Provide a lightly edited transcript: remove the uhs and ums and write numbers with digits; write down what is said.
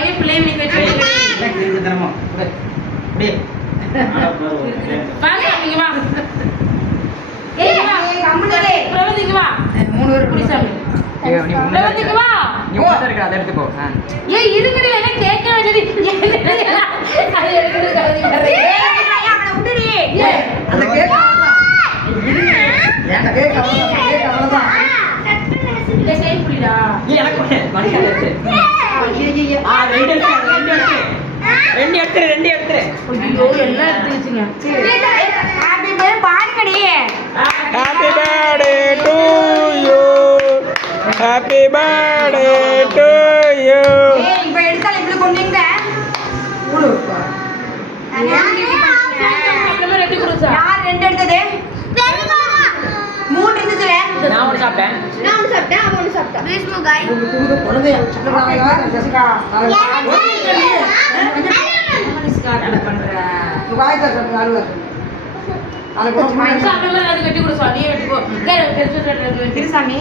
பையனே பிள்ளையை நீங்க வச்சு தரமா பாசாமிங்க வா பிரவதிங்க வா 3 பேர் குடிசாமி பிரவதிங்க வா நீ உள்ள இருக்க அத எடுத்து போ ஏய் இருக்குடி என்ன கேக்க வேண்டியது அது எடுத்து கலந்து அவனை விட்டுடி அந்த கேக் ஏன்டா கேக் அவ்வளவுதான் இந்த சேம் புளிடா எனக்கு மணிக்கால எடுத்து ரெண்டு எடுத்து ஐயோ எல்லாம் எடுத்து வச்சுங்க ஹாப்பி பர்த்டே பாருங்கடி Happy birthday to you. Happy birthday to you. ஏய் இப்ப எடுத்தால இப்படி கொண்டீங்க யார் ரெண்டு எடுத்தது 3 இருந்துச்சுல நான் ஒன்னு சாப்பிட்டேன் அவன் ஒன்று சாப்பிட்டான். சாமி கட்டி கொடு சாமி வெட்டி போ சாமி